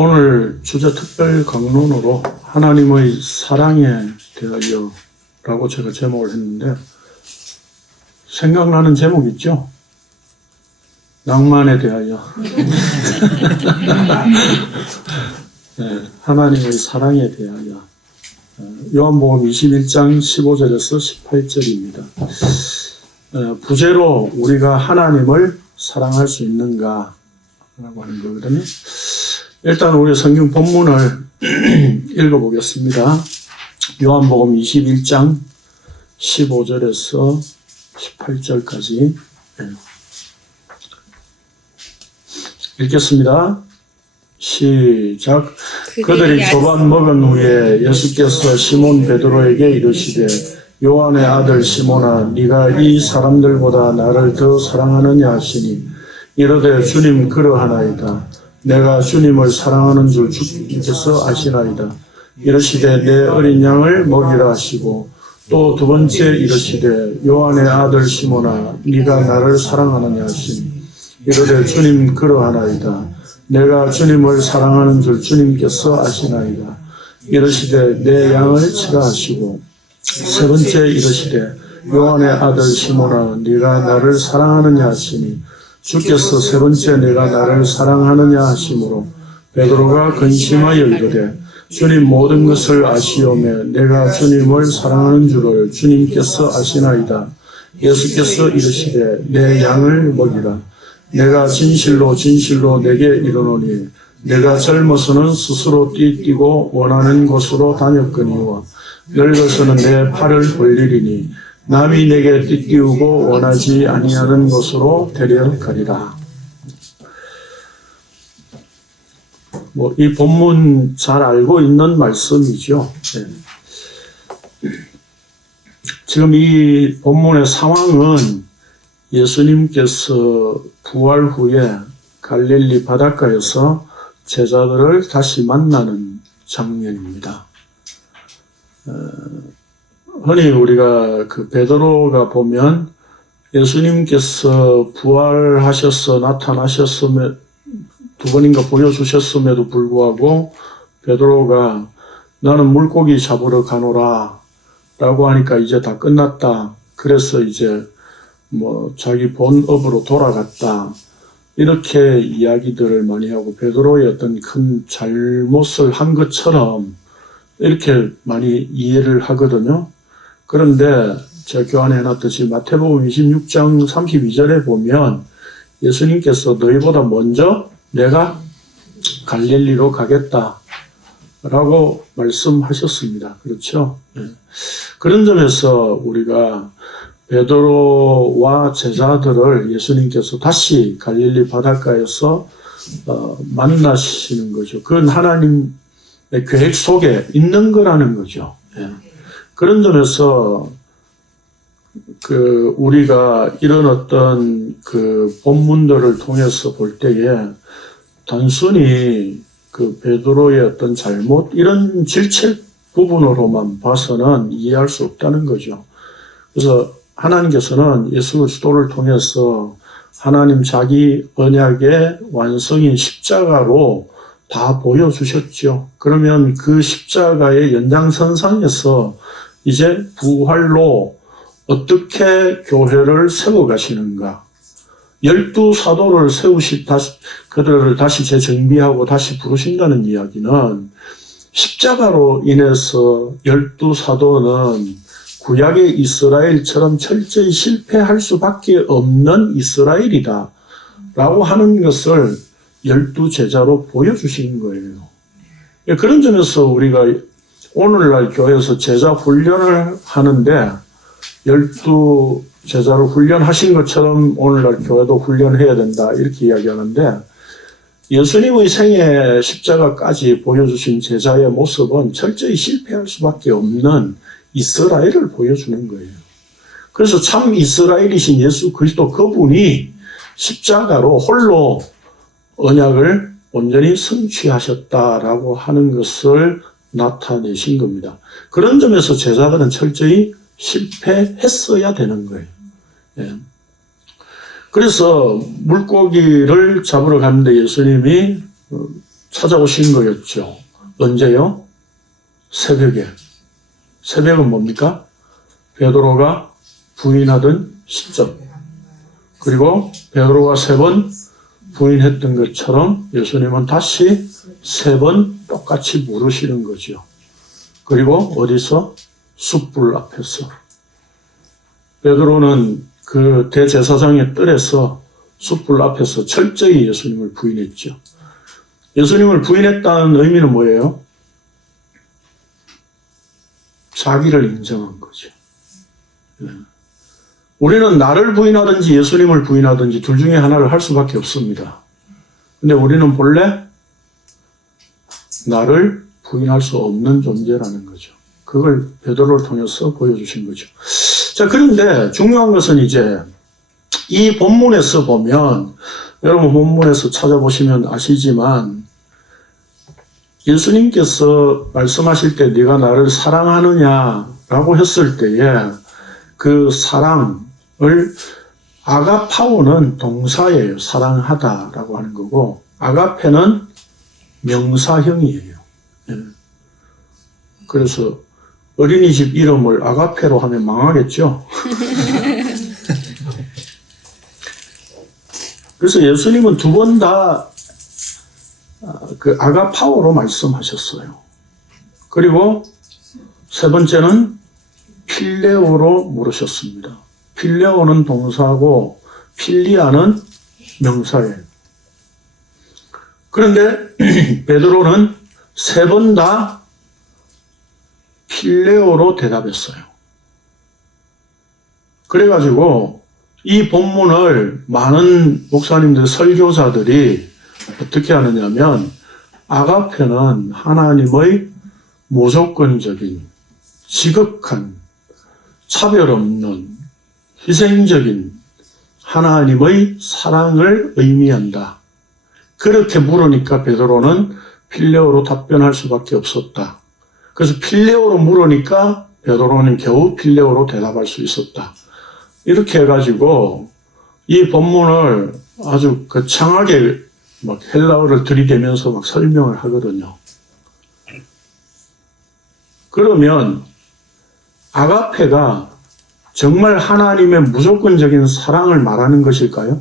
오늘 주제 특별 강론으로 하나님의 사랑에 대하여 라고 제가 제목을 했는데, 생각나는 제목 있죠? 낭만에 대하여. 네, 하나님의 사랑에 대하여. 요한복음 21장 15절에서 18절입니다. 부제로 우리가 하나님을 사랑할 수 있는가 라고 하는 거거든요. 일단 우리 성경 본문을 읽어보겠습니다. 요한복음 21장 15절에서 18절까지 읽겠습니다. 시작. 그들이 조반 먹은 후에 예수께서 시몬 베드로에게 이르시되, 요한의 아들 시몬아, 네가 이 사람들보다 나를 더 사랑하느냐 하시니, 이르되 주님 그러하나이다. 내가 주님을 사랑하는 줄 주께서 아시나이다. 이르시되 내 어린 양을 먹이라 하시고, 또 두 번째 이르시되 요한의 아들 시몬아, 네가 나를 사랑하느냐 하시니, 이르되 주님 그러하나이다. 내가 주님을 사랑하는 줄 주님께서 아시나이다. 이르시되 내 양을 치라 하시고, 세 번째 이르시되 요한의 아들 시몬아, 네가 나를 사랑하느냐 하시니, 주께서 세 번째 내가 나를 사랑하느냐 하시므로 베드로가 근심하여 이르되, 주님 모든 것을 아시오매 내가 주님을 사랑하는 줄을 주님께서 아시나이다. 예수께서 이르시되 내 양을 먹이라. 내가 진실로 진실로 내게 이르노니, 내가 젊어서는 스스로 띠뛰고 원하는 곳으로 다녔거니와 늙어서는 내 팔을 벌리리니 남이 내게 띠띠우고 원하지 아니하는 곳으로 데려가리라. 이 본문 잘 알고 있는 말씀이죠. 네. 지금 이 본문의 상황은 예수님께서 부활 후에 갈릴리 바닷가에서 제자들을 다시 만나는 장면입니다. 흔히 우리가 그 베드로가 보면 예수님께서 부활하셔서 나타나셨음에 두 번인가 보여주셨음에도 불구하고 베드로가 나는 물고기 잡으러 가노라 라고 하니까 이제 다 끝났다. 그래서 이제 자기 본업으로 돌아갔다. 이렇게 이야기들을 많이 하고 베드로의 어떤 큰 잘못을 한 것처럼 이렇게 많이 이해를 하거든요. 그런데 제가 교환해 놨듯이 마태복음 26장 32절에 보면 예수님께서 너희보다 먼저 내가 갈릴리로 가겠다 라고 말씀하셨습니다. 그렇죠? 네. 그런 점에서 우리가 베드로와 제자들을 예수님께서 다시 갈릴리 바닷가에서 만나시는 거죠. 그건 하나님의 계획 속에 있는 거라는 거죠. 네. 그런 점에서 우리가 이런 어떤 본문들을 통해서 볼 때에 단순히 베드로의 어떤 잘못, 이런 질책 부분으로만 봐서는 이해할 수 없다는 거죠. 그래서 하나님께서는 예수 그리스도를 통해서 하나님 자기 언약의 완성인 십자가로 다 보여주셨죠. 그러면 그 십자가의 연장선상에서 이제 부활로 어떻게 교회를 세워가시는가. 12사도를 그들을 다시 재정비하고 다시 부르신다는 이야기는 십자가로 인해서 12사도는 구약의 이스라엘처럼 철저히 실패할 수밖에 없는 이스라엘이다 라고 하는 것을 12제자로 보여주신 거예요. 그런 점에서 우리가 오늘날 교회에서 제자 훈련을 하는데 12제자로 훈련하신 것처럼 오늘날 교회도 훈련해야 된다 이렇게 이야기하는데, 예수님의 생애 십자가까지 보여주신 제자의 모습은 철저히 실패할 수밖에 없는 이스라엘을 보여주는 거예요. 그래서 참 이스라엘이신 예수 그리스도 그분이 십자가로 홀로 언약을 온전히 성취하셨다라고 하는 것을 나타내신 겁니다. 그런 점에서 제자들은 철저히 실패했어야 되는 거예요. 예. 그래서 물고기를 잡으러 갔는데 예수님이 찾아오신 거였죠. 언제요? 새벽에. 새벽은 뭡니까? 베드로가 부인하던 시점. 그리고 베드로가 3번 부인했던 것처럼 예수님은 다시 3번 똑같이 물으시는 거죠. 그리고 어디서? 숯불 앞에서. 베드로는 그 대제사장의 뜰에서 숯불 앞에서 철저히 예수님을 부인했죠. 예수님을 부인했다는 의미는 뭐예요? 자기를 인정한 거죠. 우리는 나를 부인하든지 예수님을 부인하든지 둘 중에 하나를 할 수밖에 없습니다. 근데 우리는 본래 나를 부인할 수 없는 존재라는 거죠. 그걸 베드로를 통해서 보여주신 거죠. 자, 그런데 중요한 것은 이제 이 본문에서 보면, 여러분 본문에서 찾아보시면 아시지만 예수님께서 말씀하실 때 네가 나를 사랑하느냐라고 했을 때에 그 사랑을 아가파오는 동사예요. 사랑하다라고 하는 거고 아가페는 명사형이에요. 그래서 어린이집 이름을 아가페로 하면 망하겠죠. 그래서 예수님은 2번 다 그 아가파오로 말씀하셨어요. 그리고 3번째는 필레오로 물으셨습니다. 필레오는 동사고 필리아는 명사예요. 그런데 베드로는 3번 다 필레오로 대답했어요. 그래가지고 이 본문을 많은 목사님들, 설교자들이 어떻게 하느냐면 아가페는 하나님의 무조건적인, 지극한, 차별 없는, 희생적인 하나님의 사랑을 의미한다. 그렇게 물으니까 베드로는 필레오로 답변할 수밖에 없었다. 그래서 필레오로 물으니까 베드로는 겨우 필레오로 대답할 수 있었다. 이렇게 해가지고 이 본문을 아주 거창하게 막 헬라어를 들이대면서 막 설명을 하거든요. 그러면 아가페가 정말 하나님의 무조건적인 사랑을 말하는 것일까요?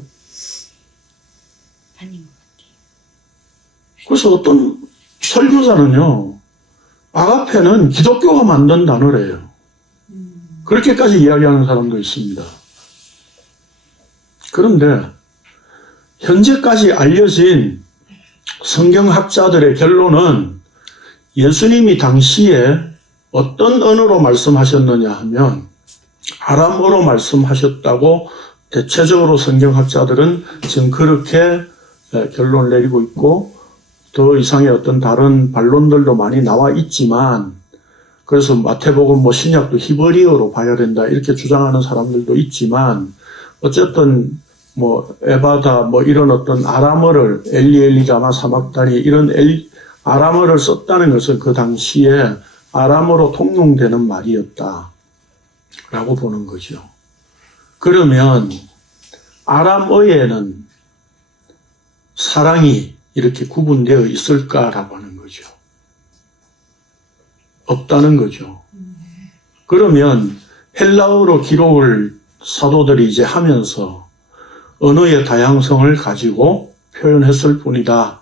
아닌 것 같아요. 그래서 어떤 설교자는요, 아가페는 기독교가 만든 단어래요. 그렇게까지 이야기하는 사람도 있습니다. 그런데 현재까지 알려진 성경학자들의 결론은 예수님이 당시에 어떤 언어로 말씀하셨느냐 하면 아람어로 말씀하셨다고 대체적으로 성경학자들은 지금 그렇게 결론을 내리고 있고 더 이상의 어떤 다른 반론들도 많이 나와 있지만 그래서 마태복음 신약도 히브리어로 봐야 된다 이렇게 주장하는 사람들도 있지만 어쨌든 에바다 이런 어떤 아람어를 엘리 가마 사막다니 이런 아람어를 썼다는 것은 그 당시에 아람어로 통용되는 말이었다 라고 보는 거죠. 그러면 아람어에는 사랑이 이렇게 구분되어 있을까라고 하는 거죠. 없다는 거죠. 그러면 헬라어로 기록을 사도들이 이제 하면서 언어의 다양성을 가지고 표현했을 뿐이다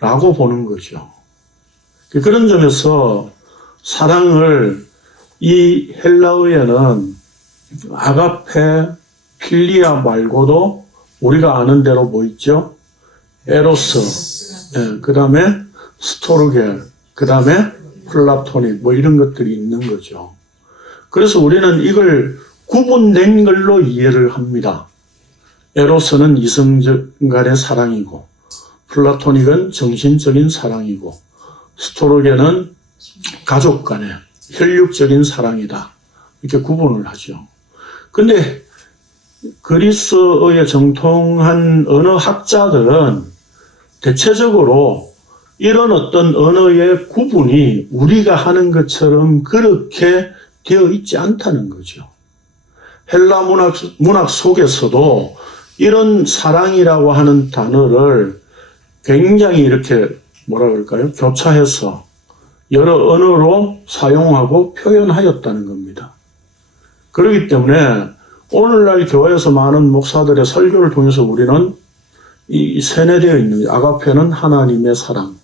라고 보는 거죠. 그런 점에서 사랑을 이 헬라어에는 아가페, 필리아 말고도 우리가 아는 대로 뭐 있죠? 에로스, 그 다음에 스토르겔, 그 다음에 플라토닉 이런 것들이 있는 거죠. 그래서 우리는 이걸 구분된 걸로 이해를 합니다. 에로스는 이성 간의 사랑이고 플라토닉은 정신적인 사랑이고 스토르게는 가족 간의 혈육적인 사랑이다. 이렇게 구분을 하죠. 근데 그리스어의 정통한 언어학자들은 대체적으로 이런 어떤 언어의 구분이 우리가 하는 것처럼 그렇게 되어 있지 않다는 거죠. 헬라 문학 속에서도 이런 사랑이라고 하는 단어를 굉장히 이렇게 뭐라 그럴까요? 교차해서 여러 언어로 사용하고 표현하였다는 겁니다. 그렇기 때문에 오늘날 교회에서 많은 목사들의 설교를 통해서 우리는 이 세뇌되어 있는 아가페는 하나님의 사랑.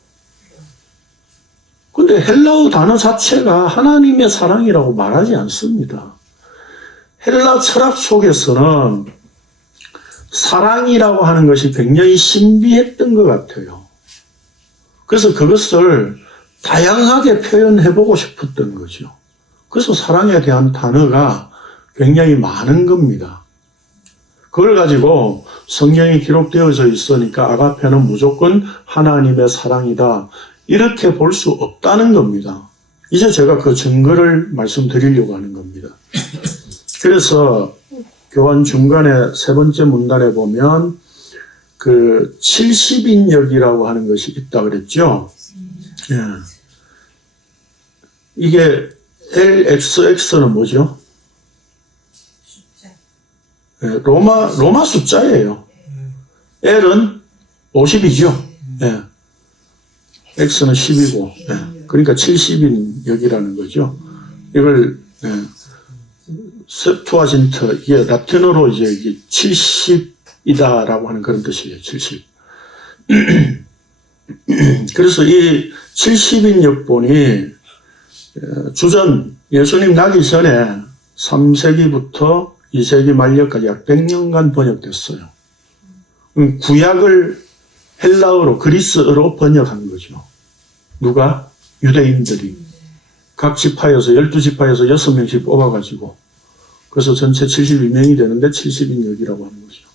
근데 헬라어 단어 자체가 하나님의 사랑이라고 말하지 않습니다. 헬라 철학 속에서는 사랑이라고 하는 것이 굉장히 신비했던 것 같아요. 그래서 그것을 다양하게 표현해보고 싶었던 거죠. 그래서 사랑에 대한 단어가 굉장히 많은 겁니다. 그걸 가지고 성경이 기록되어져 있으니까 아가페는 무조건 하나님의 사랑이다. 이렇게 볼 수 없다는 겁니다. 이제 제가 그 증거를 말씀드리려고 하는 겁니다. 그래서 교환 중간에 세 번째 문단에 보면 그 70인역이라고 하는 것이 있다 그랬죠. 예. 이게 LXX는 뭐죠? 예, 로마 숫자예요. L은 50이죠. 예. X는 10이고, 예. 그러니까 70인역이라는 거죠. 이걸, 예. septuagin트, 이게 라틴어로 이제 70이다라고 하는 그런 뜻이에요. 70. 그래서 이 70인 역본이 주전 예수님 나기 전에 3세기부터 2세기 말년까지 약 100년간 번역됐어요. 구약을 헬라어로 그리스어로 번역한 거죠. 누가? 유대인들이. 각 지파에서 12지파에서 6명씩 뽑아가지고 그래서 전체 72명이 되는데 70인역이라고 하는 거죠.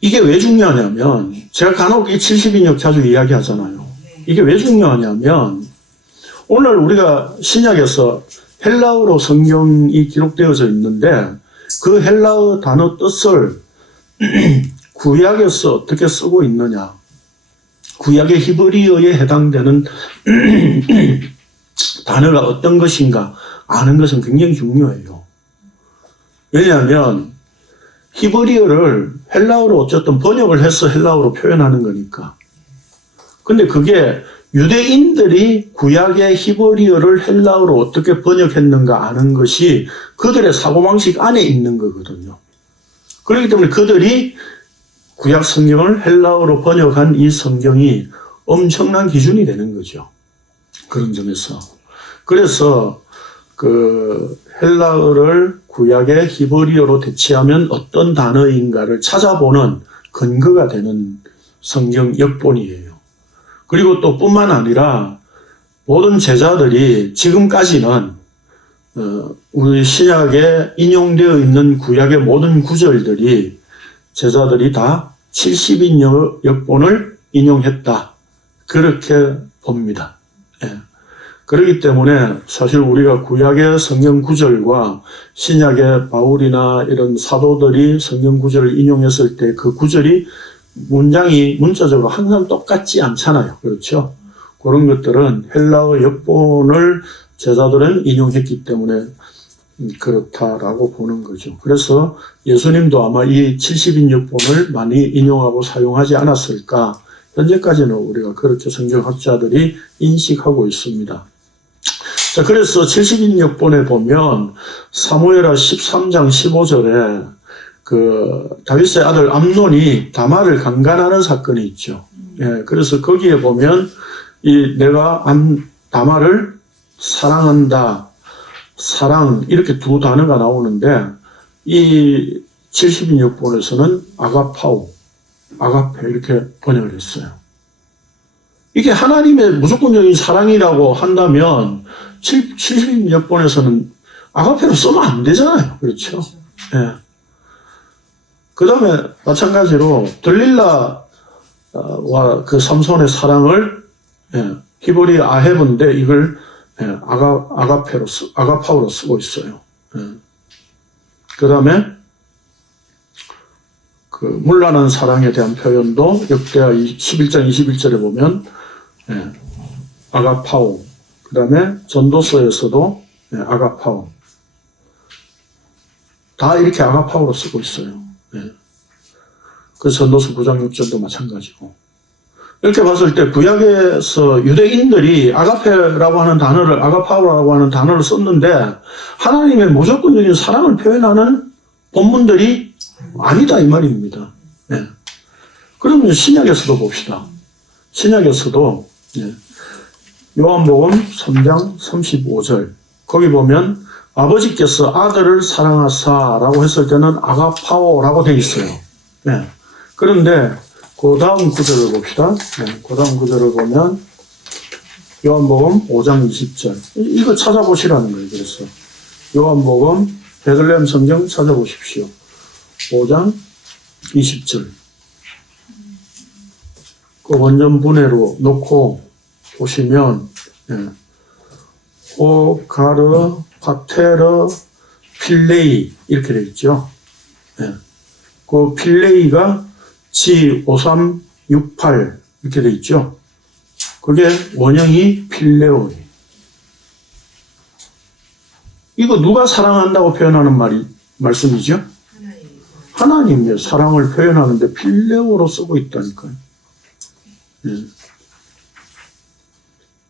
이게 왜 중요하냐면 제가 간혹 이 70인역 자주 이야기하잖아요. 이게 왜 중요하냐면 오늘 우리가 신약에서 헬라어로 성경이 기록되어져 있는데 그 헬라어 단어 뜻을 구약에서 어떻게 쓰고 있느냐. 구약의 히브리어에 해당되는 단어가 어떤 것인가 아는 것은 굉장히 중요해요. 왜냐하면 히브리어를 헬라어로 어쨌든 번역을 해서 헬라어로 표현하는 거니까. 근데 그게 유대인들이 구약의 히브리어를 헬라어로 어떻게 번역했는가 아는 것이 그들의 사고방식 안에 있는 거거든요. 그렇기 때문에 그들이 구약 성경을 헬라어로 번역한 이 성경이 엄청난 기준이 되는 거죠. 그런 점에서. 그래서 그 헬라어를 구약의 히브리어로 대체하면 어떤 단어인가를 찾아보는 근거가 되는 성경 역본이에요. 그리고 또 뿐만 아니라 모든 제자들이 지금까지는 우리 신약에 인용되어 있는 구약의 모든 구절들이 제자들이 다 70인 역본을 인용했다. 그렇게 봅니다. 예. 그렇기 때문에 사실 우리가 구약의 성경 구절과 신약의 바울이나 이런 사도들이 성경 구절을 인용했을 때 그 구절이 문장이 문자적으로 항상 똑같지 않잖아요. 그렇죠? 그런 것들은 헬라어 역본을 제자들은 인용했기 때문에 그렇다라고 보는 거죠. 그래서 예수님도 아마 이 70인 역본을 많이 인용하고 사용하지 않았을까. 현재까지는 우리가 그렇게 성경학자들이 인식하고 있습니다. 자, 그래서 70인 역본에 보면 사무엘하 13장 15절에 그 다윗의 아들 암논이 다말을 강간하는 사건이 있죠. 예, 그래서 거기에 보면 이 내가 다말을 사랑한다, 사랑 이렇게 두 단어가 나오는데 이 70인 역본에서는 아가파오, 아가페 이렇게 번역을 했어요. 이게 하나님의 무조건적인 사랑이라고 한다면 70인 역본에서는 아가페로 쓰면 안 되잖아요. 그렇죠? 예. 그 다음에 마찬가지로 들릴라와 그 삼손의 사랑을 히브리 아헤브인데 이걸 아가파오로 쓰고 있어요. 그 다음에 그 문란한 사랑에 대한 표현도 역대하 11장 21절에 보면 아가파오. 그 다음에 전도서에서도 아가파오. 다 이렇게 아가파오로 쓰고 있어요. 그 전도서 9장 6절도 마찬가지고. 이렇게 봤을 때 구약에서 유대인들이 아가페라고 하는 단어를, 아가파오라고 하는 단어를 썼는데 하나님의 무조건적인 사랑을 표현하는 본문들이 아니다 이 말입니다. 예. 그러면 신약에서도 봅시다. 신약에서도 요한복음 3장 35절 거기 보면 아버지께서 아들을 사랑하사라고 했을 때는 아가파오라고 되어 있어요. 네. 그런데 그 다음 구절을 봅시다. 네. 그 다음 구절을 보면 요한복음 5장 20절 이거 찾아보시라는 거예요. 그래서 요한복음 베들레헴 성경 찾아보십시오. 5장 20절 그 원전 분해로 놓고 보시면 호가르 파테르 필레이 이렇게 되어 있죠. 그 필레이가 G5368 이렇게 되어 있죠. 그게 원형이 필레오예요. 이거 누가 사랑한다고 표현하는 말씀이죠? 하나님의 사랑을 표현하는데 필레오로 쓰고 있다니까요.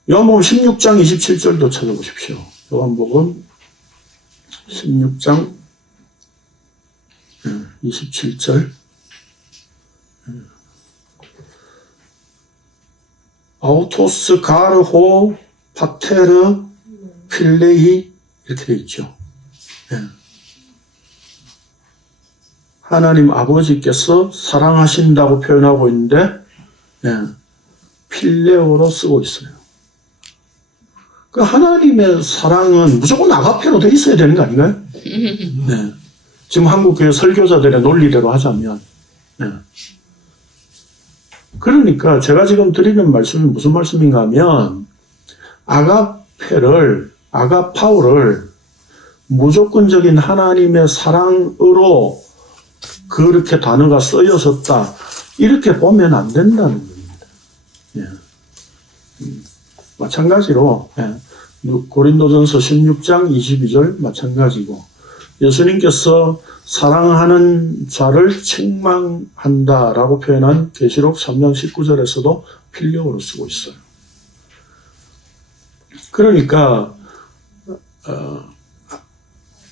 요한복음 16장 27절도 찾아보십시오. 요한복음 16장 27절 아우토스 가르호 파테르 필레이 이렇게 되어 있죠. 하나님 아버지께서 사랑하신다고 표현하고 있는데 필레오로 쓰고 있어요. 그 하나님의 사랑은 무조건 아가페로 돼 있어야 되는 거 아닌가요? 네. 지금 한국교회 설교자들의 논리대로 하자면. 네. 그러니까 제가 지금 드리는 말씀이 무슨 말씀인가 하면 아가파오를 무조건적인 하나님의 사랑으로 그렇게 단어가 쓰여졌다. 이렇게 보면 안 된다는 겁니다. 예. 마찬가지로 고린도전서 16장 22절 마찬가지고 예수님께서 사랑하는 자를 책망한다라고 표현한 계시록 3장 19절에서도 필요로 쓰고 있어요. 그러니까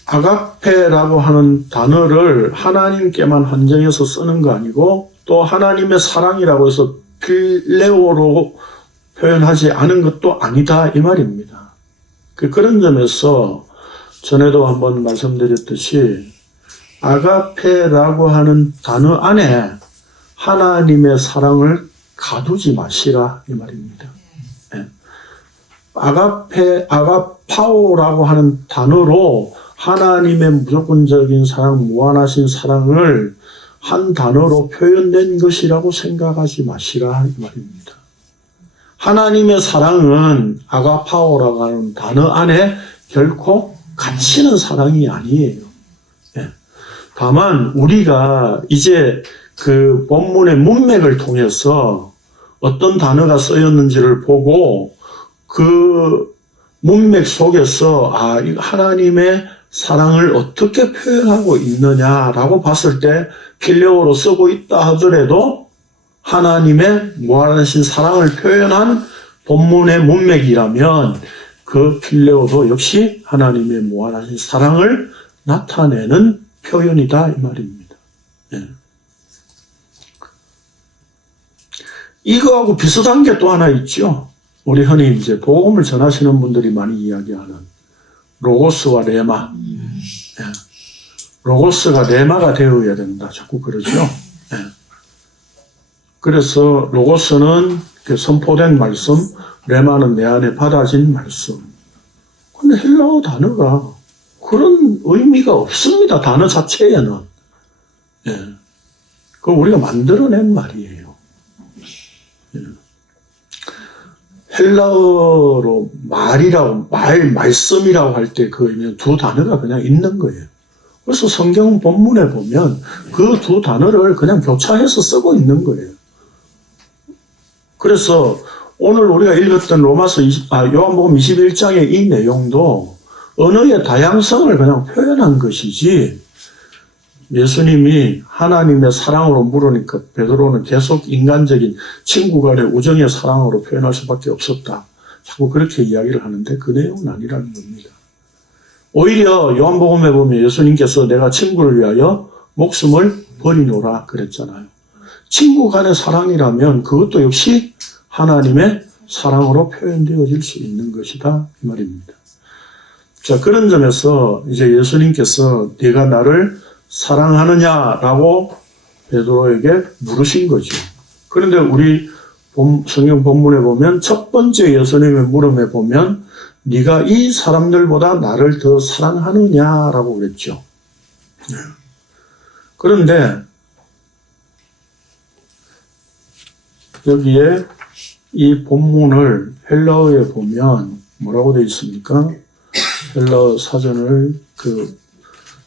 아가페라고 하는 단어를 하나님께만 한정해서 쓰는 거 아니고 또 하나님의 사랑이라고 해서 필레오로 표현하지 않은 것도 아니다 이 말입니다. 그런 점에서 전에도 한번 말씀드렸듯이 아가페라고 하는 단어 안에 하나님의 사랑을 가두지 마시라 이 말입니다. 아가파오라고 하는 단어로 하나님의 무조건적인 사랑, 무한하신 사랑을 한 단어로 표현된 것이라고 생각하지 마시라 이 말입니다. 하나님의 사랑은 아가파오라고 하는 단어 안에 결코 갇히는 사랑이 아니에요. 다만 우리가 이제 그 본문의 문맥을 통해서 어떤 단어가 쓰였는지를 보고 그 문맥 속에서 하나님의 사랑을 어떻게 표현하고 있느냐라고 봤을 때 필레오로 쓰고 있다 하더라도 하나님의 무한하신 사랑을 표현한 본문의 문맥이라면 그 필레오도 역시 하나님의 무한하신 사랑을 나타내는 표현이다 이 말입니다. 이거하고 비슷한 게 또 하나 있죠. 우리 흔히 이제 복음을 전하시는 분들이 많이 이야기하는 로고스와 레마. 로고스가 레마가 되어야 된다. 자꾸 그러죠. 그래서 로고스는 선포된 말씀, 레마는 내 안에 받아진 말씀. 근데 헬라어 단어가 그런 의미가 없습니다. 단어 자체에는. 그거 우리가 만들어낸 말이에요. 헬라어로 말씀이라고 할 때 그 두 단어가 그냥 있는 거예요. 그래서 성경 본문에 보면 그 두 단어를 그냥 교차해서 쓰고 있는 거예요. 그래서 오늘 우리가 읽었던 요한복음 21장의 이 내용도 언어의 다양성을 그냥 표현한 것이지 예수님이 하나님의 사랑으로 물으니까 베드로는 계속 인간적인 친구 간의 우정의 사랑으로 표현할 수밖에 없었다. 자꾸 그렇게 이야기를 하는데 그 내용은 아니라는 겁니다. 오히려 요한복음에 보면 예수님께서 내가 친구를 위하여 목숨을 버리노라 그랬잖아요. 친구 간의 사랑이라면 그것도 역시 하나님의 사랑으로 표현되어질 수 있는 것이다 이 말입니다. 자, 그런 점에서 이제 예수님께서 네가 나를 사랑하느냐라고 베드로에게 물으신 거죠. 그런데 우리 성경 본문에 보면 첫 번째 예수님의 물음에 보면 네가 이 사람들보다 나를 더 사랑하느냐라고 그랬죠. 그런데 여기에 이 본문을 헬라어에 보면 뭐라고 되어 있습니까? 헬라어 사전을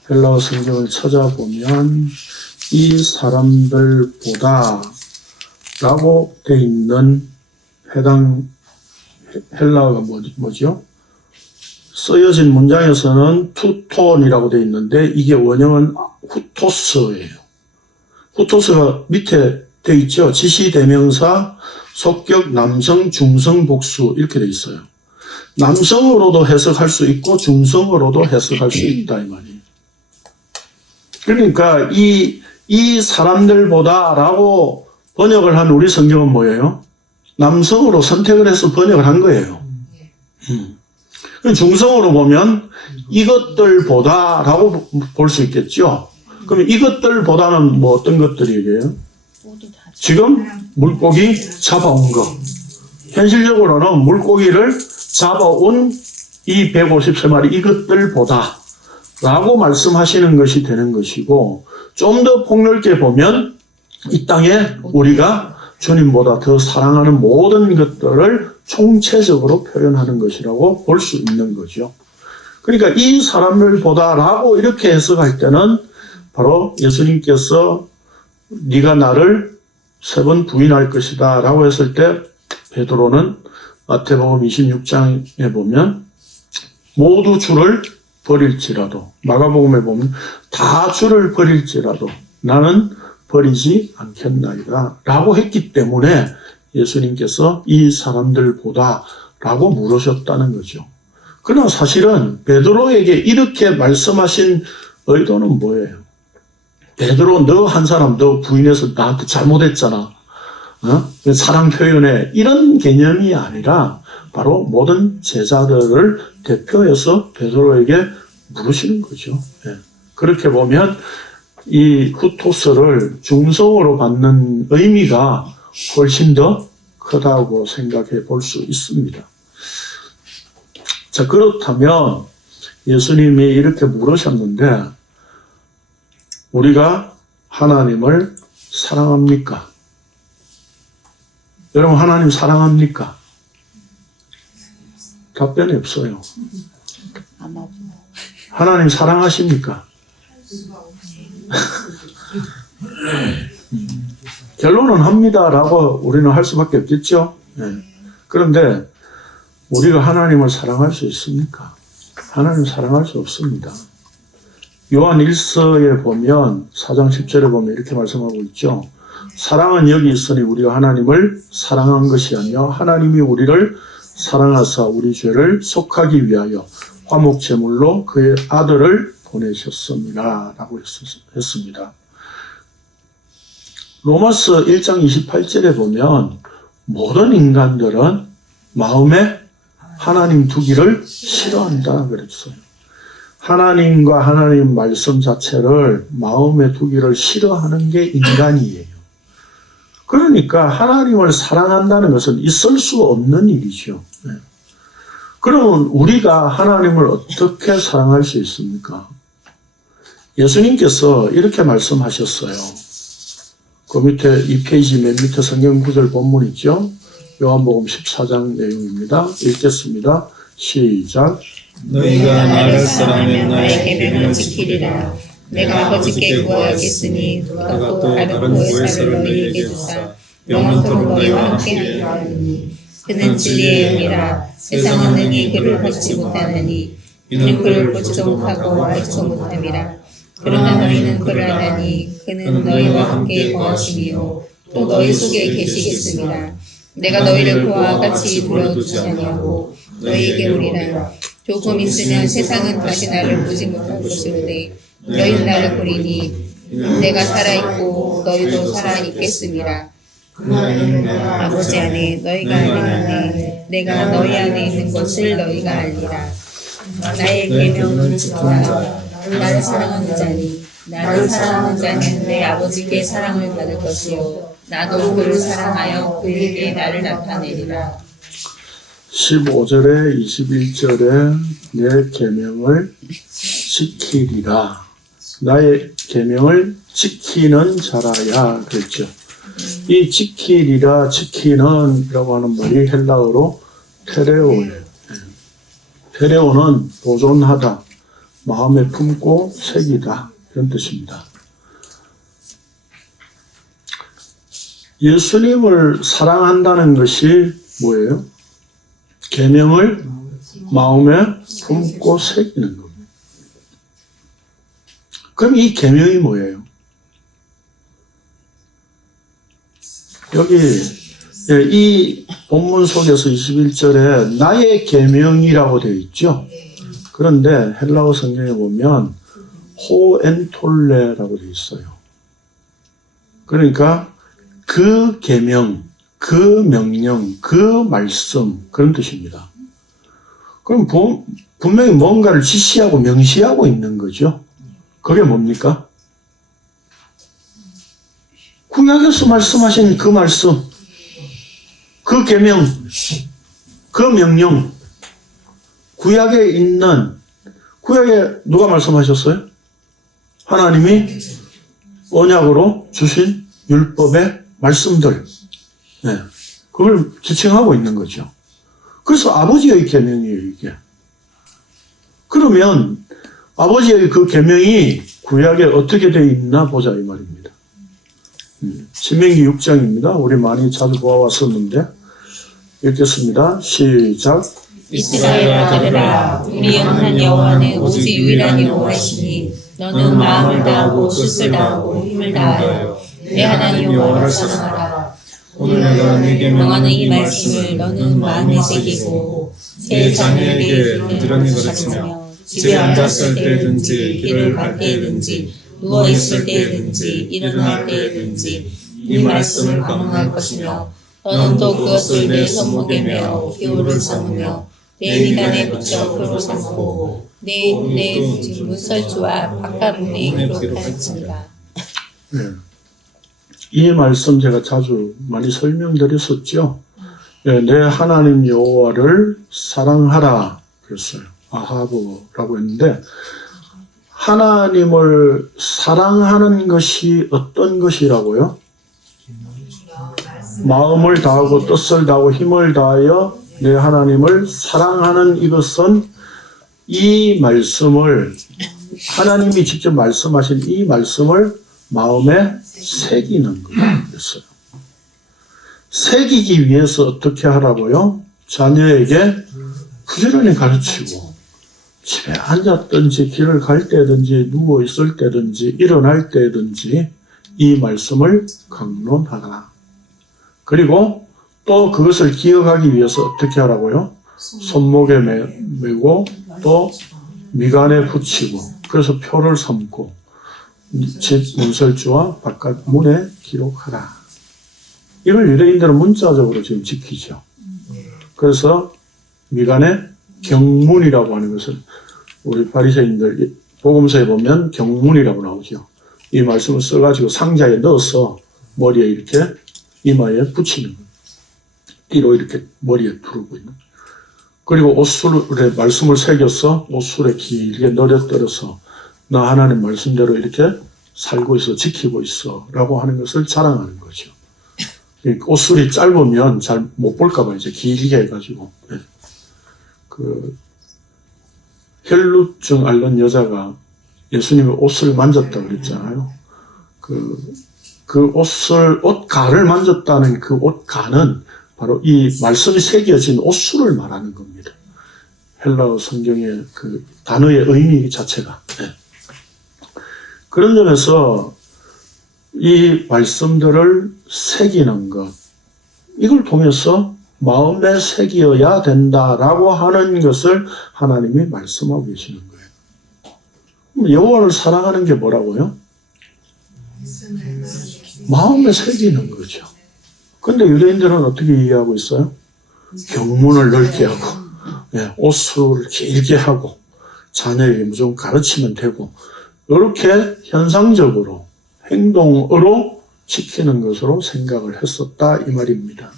헬라어 성경을 찾아보면 이 사람들보다 라고 되어 있는 해당 헬라어가 뭐죠? 쓰여진 문장에서는 투톤이라고 되어 있는데 이게 원형은 후토스예요. 후토스가 밑에 되어 있죠. 지시대명사, 속격, 남성, 중성, 복수 이렇게 되어 있어요. 남성으로도 해석할 수 있고 중성으로도 해석할 수 있다 이 말이에요. 그러니까 이 사람들보다 라고 번역을 한 우리 성경은 뭐예요? 남성으로 선택을 해서 번역을 한 거예요. 중성으로 보면 이것들보다 라고 볼 수 있겠죠. 그러면 이것들보다는 뭐 어떤 것들이에요? 지금 물고기 잡아온 거. 현실적으로는 물고기를 잡아온 이 153마리 이것들보다 라고 말씀하시는 것이 되는 것이고, 좀 더 폭넓게 보면 이 땅에 우리가 주님보다 더 사랑하는 모든 것들을 총체적으로 표현하는 것이라고 볼 수 있는 거죠. 그러니까 이 사람들보다 라고 이렇게 해석할 때는 바로 예수님께서 네가 나를 3번 부인할 것이다 라고 했을 때 베드로는 마태복음 26장에 보면 모두 주를 버릴지라도, 마가복음에 보면 다 주를 버릴지라도 나는 버리지 않겠나이다 라고 했기 때문에 예수님께서 이 사람들보다 라고 물으셨다는 거죠. 그러나 사실은 베드로에게 이렇게 말씀하신 의도는 뭐예요? 베드로, 너 한 사람 너 부인해서 나한테 잘못했잖아. 사랑 표현에 이런 개념이 아니라 바로 모든 제자들을 대표해서 베드로에게 물으시는 거죠. 그렇게 보면 이 후토스를 중성으로 받는 의미가 훨씬 더 크다고 생각해 볼 수 있습니다. 자, 그렇다면 예수님이 이렇게 물으셨는데 우리가 하나님을 사랑합니까? 여러분, 하나님 사랑합니까? 답변이 없어요. 하나님 사랑하십니까? 결론은 합니다라고 우리는 할 수밖에 없겠죠. 그런데 우리가 하나님을 사랑할 수 있습니까? 하나님 사랑할 수 없습니다. 요한 1서에 보면 4장 10절에 보면 이렇게 말씀하고 있죠. 사랑은 여기 있으니 우리가 하나님을 사랑한 것이 아니요 하나님이 우리를 사랑하사 우리 죄를 속하기 위하여 화목제물로 그의 아들을 보내셨습니다 라고 했습니다. 로마서 1장 28절에 보면 모든 인간들은 마음에 하나님 두기를 싫어한다 그랬어요. 하나님과 하나님 말씀 자체를 마음에 두기를 싫어하는 게 인간이에요. 그러니까 하나님을 사랑한다는 것은 있을 수 없는 일이죠. 그러면 우리가 하나님을 어떻게 사랑할 수 있습니까? 예수님께서 이렇게 말씀하셨어요. 그 밑에 2페이지 맨 밑에 성경 구절 본문 있죠? 요한복음 14장 내용입니다. 읽겠습니다. 시작. 너희가 나를 사랑하면 나의 계명을 지키리라. 내가 아버지께 구하겠으니 그가 또 다른 보혜사를 너희에게 주사 영원토록 너희와 함께 하리니 그는 진리의 영이라. 세상은 능히 그를 받지 못하느니 이는 그를 보지도 못하고 알지도 못함이라. 그러나 너희는 그를 아나니 그는 너희와 함께 거하시며 또 너희 속에 계시겠습니다. 내가 너희를 그와 같이 두려워두지 아니하고 너희에게 오리라. 조금 있으면 세상은 다시 나를 보지 못할 것이오되 너희는 나를 보리니 내가 살아있고 너희도 살아있겠습니다. 아버지 안에 너희가 알리니 내가 너희 안에 있는 것을 너희가 알리라. 나의 계명을 지키라. 나를 사랑하는 자니 나를 사랑하는 자는 내 아버지께 사랑을 받을 것이요 나도 그를 사랑하여 그에게 나를 나타내리라. 15절에 21절에 내 계명을 지키리라. 나의 계명을 지키는 자라야 그랬죠. 이 지키리라, 지키는이라고 하는 말이 헬라어로 테레오예요. 테레오는 보존하다, 마음에 품고 새기다 이런 뜻입니다. 예수님을 사랑한다는 것이 뭐예요? 계명을 마음에 품고 새기는 겁니다. 그럼 이 계명이 뭐예요? 여기 이 본문 속에서 21절에 나의 계명이라고 되어 있죠. 그런데 헬라어 성경에 보면 호엔톨레라고 되어 있어요. 그러니까 그 계명, 그 명령, 그 말씀 그런 뜻입니다. 그럼 분명히 뭔가를 지시하고 명시하고 있는 거죠. 그게 뭡니까? 구약에서 말씀하신 그 말씀, 그 계명, 그 명령, 구약에 누가 말씀하셨어요? 하나님이 언약으로 주신 율법의 말씀들, 네, 그걸 지칭하고 있는 거죠. 그래서 아버지의 계명이에요, 이게. 그러면 아버지의 그 계명이 구약에 어떻게 되어 있나 보자 이 말입니다. 신명기 6장입니다. 우리 많이 자주 보아왔었는데 읽겠습니다. 시작. 이스라엘아 들으라. 우리 영원한 여호와는 오직 유일한 여호와이시니 너는 마음을 다하고 뜻을 다하고 힘을 다하여 내 하나님 여호와를 사랑하라. 오늘 내가 내게 명하는 이 말씀을 너는 마음에 새기고 새 자녀에게 부지런히 가르치며 집에 앉았을 때든지 길을 갈 때든지 누워 있을 때든지 일어날 때든지 이 말씀을 강론할 것이며 너는 또 그것을 내 손목에 메어 기호를 삼으며 내 미간에 붙여 표로 삼고 내 문설주와 바깥 문에 기록할지니라. 네. 이 말씀 제가 자주 많이 설명드렸었죠. 네, 내 하나님 여호와를 사랑하라 그랬어요. 아하브라고 했는데 하나님을 사랑하는 것이 어떤 것이라고요? 마음을 다하고 뜻을 다하고 힘을 다하여 내 하나님을 사랑하는 이것은 이 말씀을 하나님이 직접 말씀하신 이 말씀을 마음에 새기는 거였어요. 새기기 위해서 어떻게 하라고요? 자녀에게 부지런히 가르치고 집에 앉았든지 길을 갈 때든지 누워 있을 때든지 일어날 때든지 이 말씀을 강론하라. 그리고 또 그것을 기억하기 위해서 어떻게 하라고요? 손목에 메고 또 미간에 붙이고 그래서 표를 삼고 집 문설주와 바깥 문에 기록하라. 이걸 유대인들은 문자적으로 지금 지키죠. 그래서 미간에 경문이라고 하는 것을 우리 바리새인들 복음서에 보면 경문이라고 나오죠. 이 말씀을 써가지고 상자에 넣어서 머리에 이렇게 이마에 붙이는 거예요. 띠로 이렇게 머리에 두르고 있는. 그리고 옷술에 말씀을 새겨서 옷술에 길게 너려떨어서 나 하나님 말씀대로 이렇게 살고 있어, 지키고 있어 라고 하는 것을 자랑하는 거죠. 옷술이 짧으면 잘 못 볼까봐 이제 길게 해가지고. 그 혈루증 앓는 여자가 예수님의 옷을 만졌다 그랬잖아요. 그 옷가를 만졌다는 그 옷가는 바로 이 말씀이 새겨진 옷술을 말하는 겁니다. 헬라어 성경의 그 단어의 의미 자체가. 그런 점에서 이 말씀들을 새기는 것, 이걸 통해서 마음에 새기어야 된다라고 하는 것을 하나님이 말씀하고 계시는 거예요. 여호와를 사랑하는 게 뭐라고요? 마음에 새기는 거죠. 근데 유대인들은 어떻게 이해하고 있어요? 경문을 넓게 하고, 옷수를 길게 하고, 자녀에게 무조건 가르치면 되고, 이렇게 현상적으로 행동으로 지키는 것으로 생각을 했었다 이 말입니다.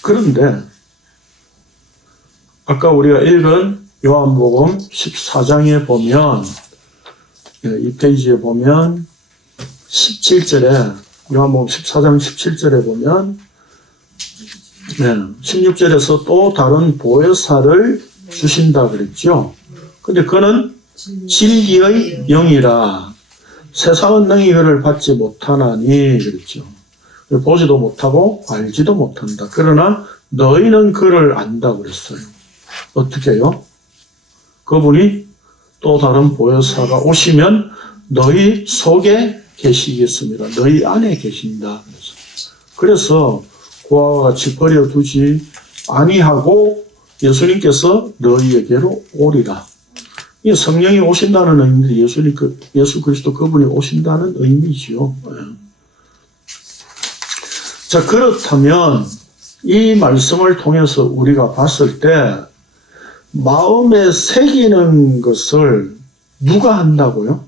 그런데 아까 우리가 읽은 요한복음 14장에 보면, 이 페이지에 보면 17절에, 요한복음 14장 17절에 보면 16절에서 또 다른 보혜사를 주신다 그랬죠. 근데 그는 진리의 영이라 세상은 능히 그를 받지 못하나니 그랬죠. 보지도 못하고 알지도 못한다. 그러나 너희는 그를 안다 그랬어요. 어떻게 해요? 그분이 또 다른 보혜사가 오시면 너희 속에 계시겠습니다. 너희 안에 계신다. 그래서 그와 같이 버려두지 아니하고 예수님께서 너희에게로 오리라. 이 성령이 오신다는 의미인데 예수 그리스도 그분이 오신다는 의미지요. 자, 그렇다면 이 말씀을 통해서 우리가 봤을 때 마음에 새기는 것을 누가 한다고요?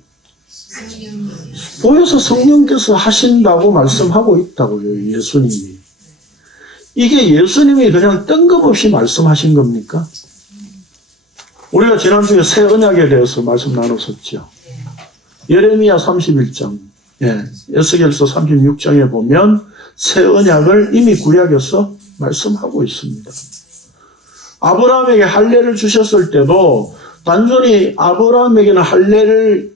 보여서 성령께서 하신다고 말씀하고 있다고요. 예수님이. 이게 예수님이 그냥 뜬금없이 말씀하신 겁니까? 우리가 지난주에 새 언약에 대해서 말씀 나눴었죠. 예레미야 31장, 에스겔서 36장에 보면 새 언약을 이미 구약에서 말씀하고 있습니다. 아브라함에게 할례를 주셨을 때도 단순히 아브라함에게는 할례를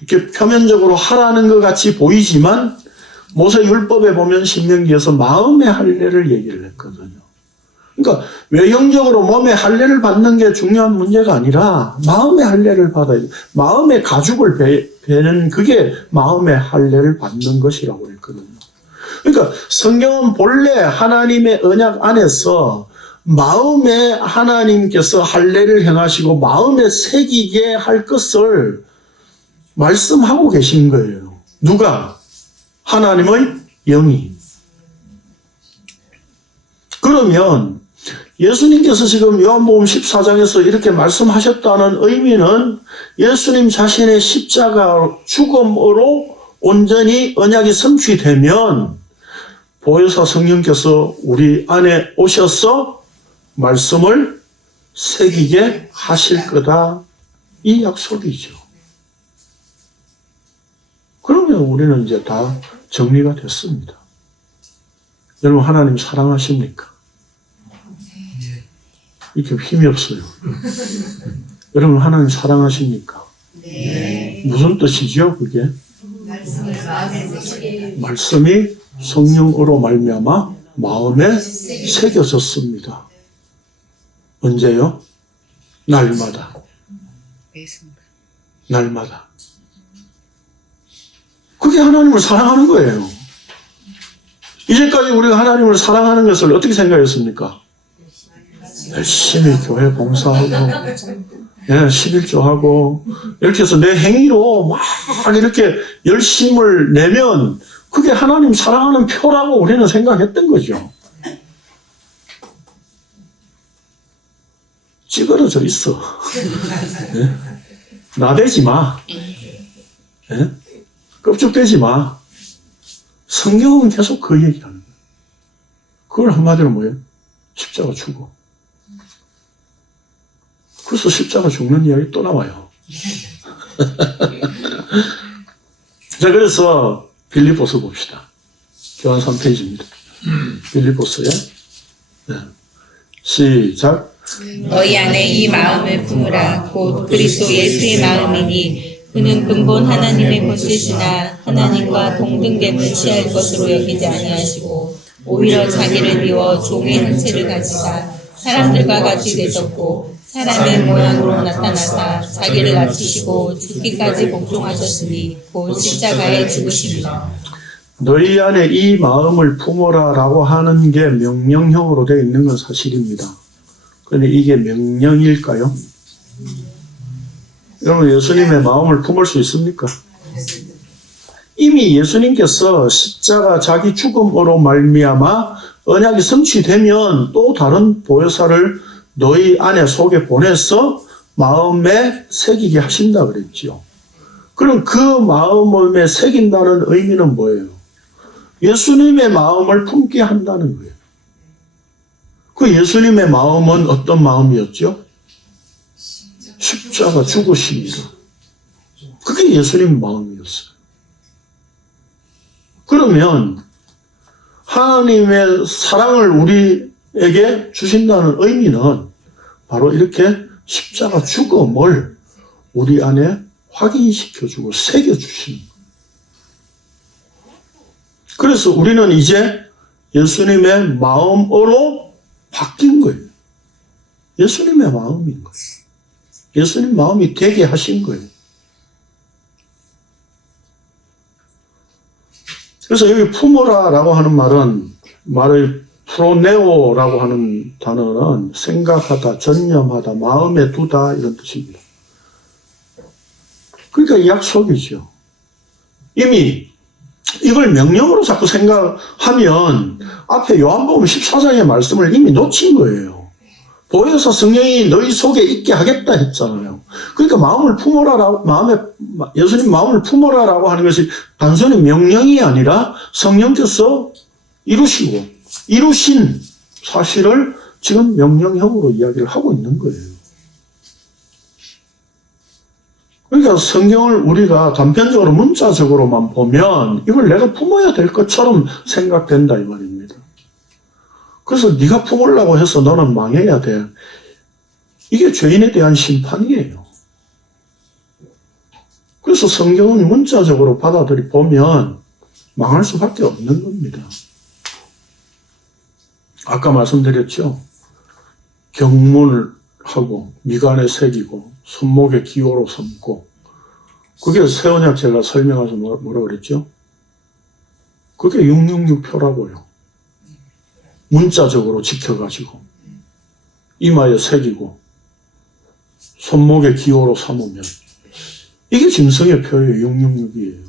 이렇게 표면적으로 하라는 것 같이 보이지만 모세 율법에 보면 신명기에서 마음의 할례를 얘기를 했거든요. 그러니까 외형적으로 몸에 할례를 받는 게 중요한 문제가 아니라 마음의 할례를 받아야 돼. 마음의 가죽을 베는 그게 마음의 할례를 받는 것이라고 했거든요. 그러니까 성경은 본래 하나님의 언약 안에서 마음에 하나님께서 할례를 행하시고 마음에 새기게 할 것을 말씀하고 계신 거예요. 누가? 하나님의 영이. 그러면 예수님께서 지금 요한복음 14장에서 이렇게 말씀하셨다는 의미는 예수님 자신의 십자가 죽음으로 온전히 언약이 성취되면 보혜사 성령께서 우리 안에 오셔서 말씀을 새기게 하실 거다. 이 약속이죠. 그러면 우리는 이제 다 정리가 됐습니다. 여러분, 하나님 사랑하십니까? 이렇게 힘이 없어요. 여러분, 하나님 사랑하십니까? 네. 무슨 뜻이죠, 그게? 말씀이 성령으로 말미암아 마음에 새겨졌습니다. 언제요? 날마다. 날마다. 그게 하나님을 사랑하는 거예요. 이제까지 우리가 하나님을 사랑하는 것을 어떻게 생각했습니까? 열심히 교회 봉사하고, 11조하고, 이렇게 해서 내 행위로 막 이렇게 열심을 내면 그게 하나님 사랑하는 표라고 우리는 생각했던 거죠. 찌그러져 있어. 나대지 마. 껍죽대지 마. 성경은 계속 그 얘기하는 거예요. 그걸 한마디로 뭐예요? 십자가 죽어. 그래서 십자가 죽는 이야기 또 나와요. 자, 그래서 빌립보서 봅시다. 교환 3페이지입니다. 빌립보서에. 시작. 너희 안에 이 마음을 품으라. 곧 그리스도 예수의 마음이니 그는 근본 하나님의 것이시나 하나님과 동등됨을 취할 것으로 여기지 아니하시고 오히려 자기를 비워 종의 형체를 가지사 사람들과 같이 되셨고 사람의 모양으로 나타나사 자기를 낮추시고 죽기까지 복종하셨으니 곧 십자가에 죽으십니다. 너희 안에 이 마음을 품어라 라고 하는 게 명령형으로 되어 있는 건 사실입니다. 그런데 이게 명령일까요? 여러분, 예수님의 마음을 품을 수 있습니까? 이미 예수님께서 십자가 자기 죽음으로 말미암아 언약이 성취되면 또 다른 보혜사를 너희 안에 속에 보내서 마음에 새기게 하신다 그랬죠. 그럼 그 마음에 새긴다는 의미는 뭐예요? 예수님의 마음을 품게 한다는 거예요. 그 예수님의 마음은 어떤 마음이었죠? 십자가 죽으십니다. 그게 예수님 마음이었어요. 그러면 하나님의 사랑을 우리에게 주신다는 의미는 바로 이렇게 십자가 죽음을 우리 안에 확인시켜주고 새겨주시는 거예요. 그래서 우리는 이제 예수님의 마음으로 바뀐 거예요. 예수님의 마음인 거예요. 예수님 마음이 되게 하신 거예요. 그래서 여기 품어라라고 하는 말을 프로네오라고 하는 단어는 생각하다, 전념하다, 마음에 두다 이런 뜻입니다. 그러니까 약속이죠. 이미 이걸 명령으로 자꾸 생각하면 앞에 요한복음 14장의 말씀을 이미 놓친 거예요. 보혜사 성령이 너희 속에 있게 하겠다 했잖아요. 그러니까 마음을 품어라라고, 예수님 마음을 품어라라고 하는 것이 단순히 명령이 아니라 성령께서 이루신 사실을 지금 명령형으로 이야기를 하고 있는 거예요. 그러니까 성경을 우리가 단편적으로 문자적으로만 보면 이걸 내가 품어야 될 것처럼 생각된다 이 말입니다. 그래서 네가 품으려고 해서 너는 망해야 돼. 이게 죄인에 대한 심판이에요. 그래서 성경은 문자적으로 보면 망할 수밖에 없는 겁니다. 아까 말씀드렸죠. 경문을 하고 미간에 새기고 손목에 기호로 삼고 그게 새언약 제가 설명해서 뭐라 그랬죠? 그게 666표라고요. 문자적으로 지켜가지고 이마에 새기고 손목에 기호로 삼으면 이게 짐승의 표예요. 666이에요.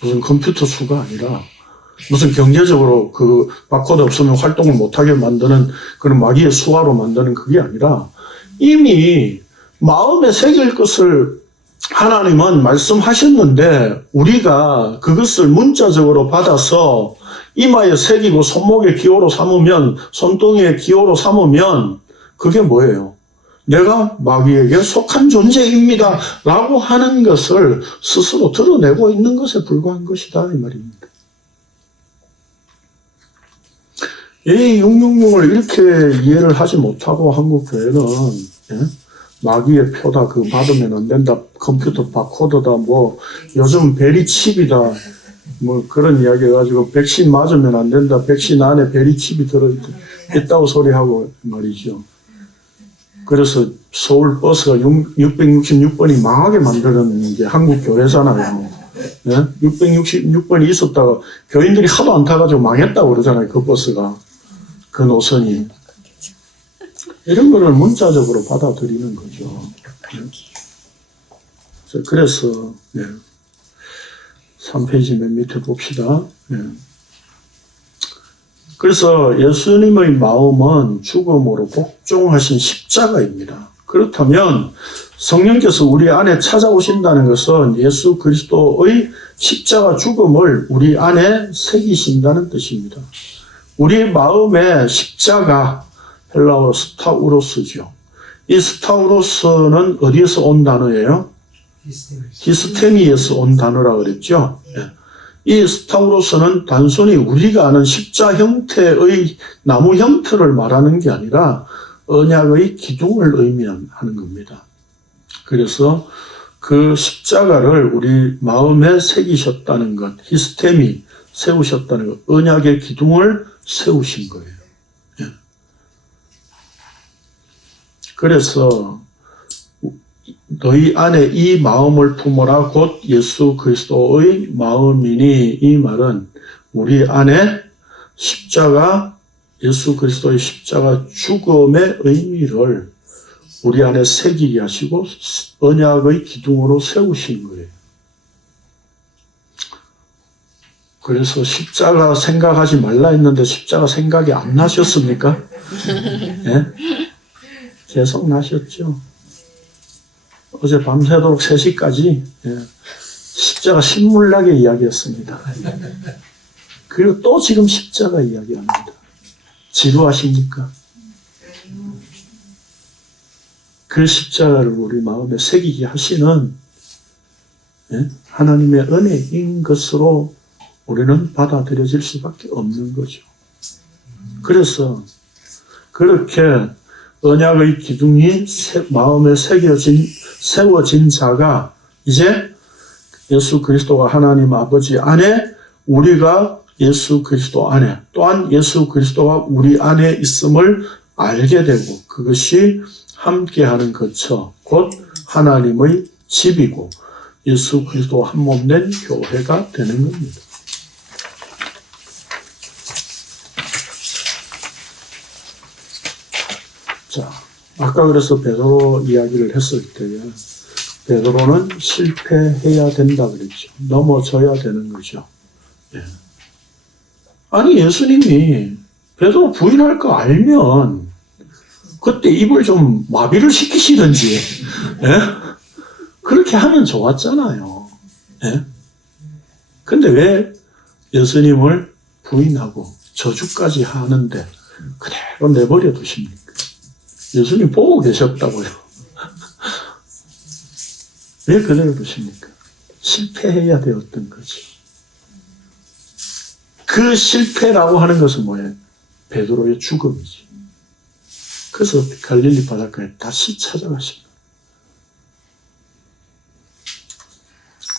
무슨 컴퓨터 수가 아니라 무슨 경제적으로 그 바코드 없으면 활동을 못하게 만드는 그런 마귀의 수화로 만드는 그게 아니라 이미 마음에 새길 것을 하나님은 말씀하셨는데 우리가 그것을 문자적으로 받아서 이마에 새기고 손목에 기호로 삼으면 손등에 기호로 삼으면 그게 뭐예요? 내가 마귀에게 속한 존재입니다 라고 하는 것을 스스로 드러내고 있는 것에 불과한 것이다 이 말입니다. 이 666을 이렇게 이해를 하지 못하고 한국 교회는 마귀의 표다, 그 받으면 안 된다, 컴퓨터 바코드다, 뭐 요즘 베리칩이다, 뭐 그런 이야기 해가지고 백신 맞으면 안 된다, 백신 안에 베리칩이 들어있다고 소리하고 말이죠. 그래서 서울 버스가 666번이 망하게 만드는 게 한국 교회잖아요. 666번이 있었다가 교인들이 하도 안 타가지고 망했다고 그러잖아요. 그 버스가. 그 노선이. 이런 거를 문자적으로 받아들이는 거죠. 그래서 3페이지 맨 밑에 봅시다. 그래서 예수님의 마음은 죽음으로 복종하신 십자가입니다. 그렇다면 성령께서 우리 안에 찾아오신다는 것은 예수 그리스도의 십자가 죽음을 우리 안에 새기신다는 뜻입니다. 우리 마음의 십자가, 헬라어로 스타우로스죠. 이 스타우로스는 어디에서 온 단어예요? 히스테미에서 온 단어라 그랬죠. 이 스타우로스는 단순히 우리가 아는 십자 형태의 나무 형태를 말하는 게 아니라 언약의 기둥을 의미하는 겁니다. 그래서 그 십자가를 우리 마음에 새기셨다는 것, 히스테미, 세우셨다는 것, 언약의 기둥을 세우신 거예요. 그래서 너희 안에 이 마음을 품어라 곧 예수 그리스도의 마음이니, 이 말은 우리 안에 십자가, 예수 그리스도의 십자가 죽음의 의미를 우리 안에 새기게 하시고 언약의 기둥으로 세우신 거예요. 그래서 십자가 생각하지 말라 했는데 십자가 생각이 안 나셨습니까? 예? 계속 나셨죠. 어제 밤새도록 3시까지 십자가 신물나게 이야기했습니다. 그리고 또 지금 십자가 이야기합니다. 지루하십니까? 그 십자가를 우리 마음에 새기게 하시는 하나님의 은혜인 것으로 우리는 받아들여질 수밖에 없는 거죠. 그래서 그렇게 언약의 기둥이 마음에 세워진 자가 이제 예수 그리스도가 하나님 아버지 안에, 우리가 예수 그리스도 안에, 또한 예수 그리스도가 우리 안에 있음을 알게 되고, 그것이 함께하는 거처, 곧 하나님의 집이고 예수 그리스도와 한 몸 된 교회가 되는 겁니다. 자, 아까 그래서 베드로 이야기를 했을 때에 베드로는 실패해야 된다 그랬죠. 넘어져야 되는 거죠. 예. 아니, 예수님이 베드로 부인할 거 알면 그때 입을 좀 마비를 시키시든지, 예? 그렇게 하면 좋았잖아요. 예? 근데 왜 예수님을 부인하고 저주까지 하는데 그대로 내버려 두십니까? 예수님 보고 계셨다고요. 왜 그대로 두십니까? 실패해야 되었던 거지. 그 실패라고 하는 것은 뭐예요? 베드로의 죽음이지. 그래서 갈릴리 바닷가에 다시 찾아가신 거예요.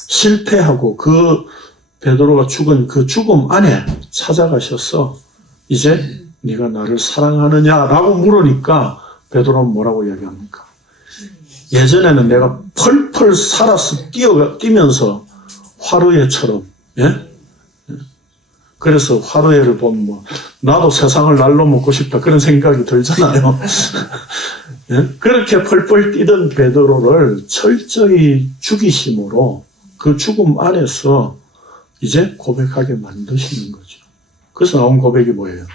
실패하고 그 베드로가 죽은 그 죽음 안에 찾아가셔서 이제 네가 나를 사랑하느냐라고 물으니까 베드로는 뭐라고 이야기합니까? 예전에는 내가 펄펄 살아서 뛰면서 화로회처럼, 예? 그래서 화로회를 보면 뭐 나도 세상을 날로 먹고 싶다 그런 생각이 들잖아요. 예? 그렇게 펄펄 뛰던 베드로를 철저히 죽이심으로 그 죽음 안에서 이제 고백하게 만드시는 거죠. 그래서 나온 고백이 뭐예요?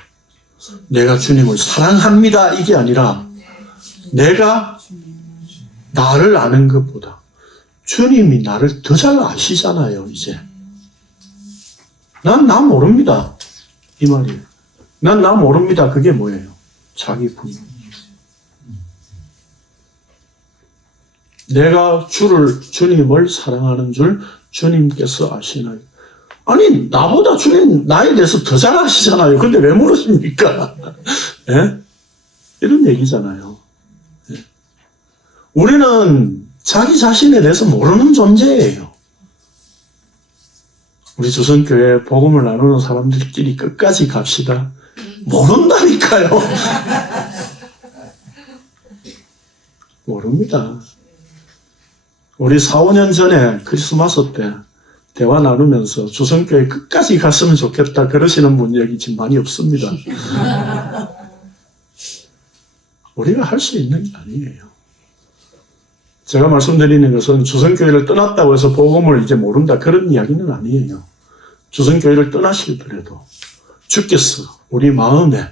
내가 주님을 사랑합니다 이게 아니라 내가 나를 아는 것보다 주님이 나를 더 잘 아시잖아요. 이제 난 나 모릅니다 이 말이에요. 난 나 모릅니다. 그게 뭐예요? 자기 부인. 내가 주님을 사랑하는 줄 주님께서 아시나요? 아니, 나보다 주님 나에 대해서 더 잘 아시잖아요. 근데 왜 물으십니까? 예? 이런 얘기잖아요. 예? 우리는 자기 자신에 대해서 모르는 존재예요. 우리 조선교회 복음을 나누는 사람들끼리 끝까지 갑시다. 모른다니까요. 모릅니다. 우리 4, 5년 전에 크리스마스 때 대화 나누면서 조선교회 끝까지 갔으면 좋겠다 그러시는 분 여기 지금 많이 없습니다. 우리가 할 수 있는 게 아니에요. 제가 말씀드리는 것은 조선교회를 떠났다고 해서 복음을 이제 모른다 그런 이야기는 아니에요. 조선교회를 떠나시더라도 주께서 우리 마음에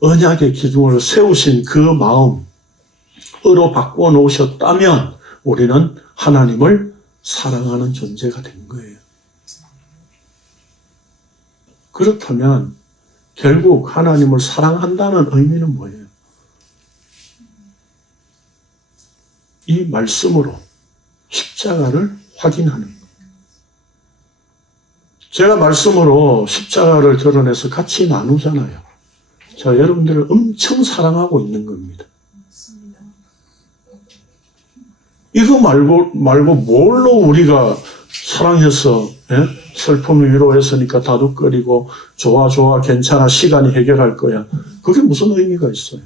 언약의 기둥을 세우신 그 마음으로 바꾸어 놓으셨다면 우리는 하나님을 사랑하는 존재가 된 거예요. 그렇다면 결국 하나님을 사랑한다는 의미는 뭐예요? 이 말씀으로 십자가를 확인하는 거예요. 제가 말씀으로 십자가를 드러내서 같이 나누잖아요. 자, 여러분들을 엄청 사랑하고 있는 겁니다. 이거 말고 뭘로 우리가 사랑해서, 예? 슬픔을 위로했으니까 다독거리고 좋아 괜찮아 시간이 해결할 거야. 그게 무슨 의미가 있어요?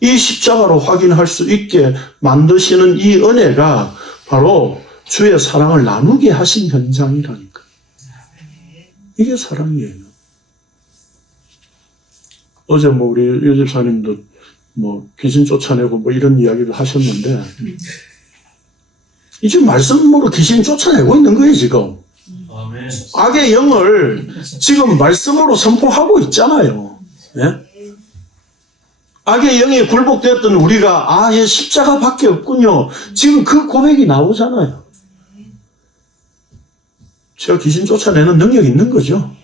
이 십자가로 확인할 수 있게 만드시는 이 은혜가 바로 주의 사랑을 나누게 하신 현장이라니까. 이게 사랑이에요. 어제 우리 유 집사님도 귀신 쫓아내고 이런 이야기도 하셨는데, 이제 말씀으로 귀신 쫓아내고 있는 거예요, 지금. 악의 영을 지금 말씀으로 선포하고 있잖아요. 예? 악의 영에 굴복되었던 우리가 예, 십자가밖에 없군요. 지금 그 고백이 나오잖아요. 제가 귀신 쫓아내는 능력이 있는 거죠.